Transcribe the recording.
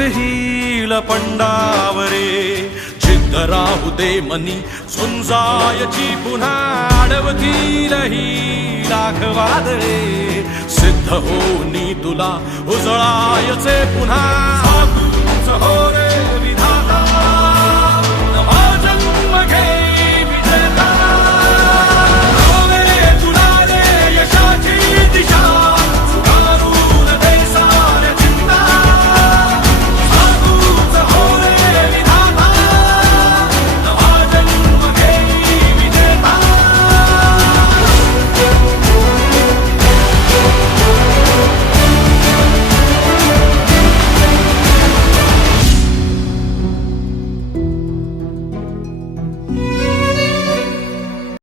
ही पंडावरे. जिद्द राहू दे मनी सुनजायची पुन्हा अडवतील ही लाखवादरे. सिद्ध होनी तुला उजळायचे पुन्हा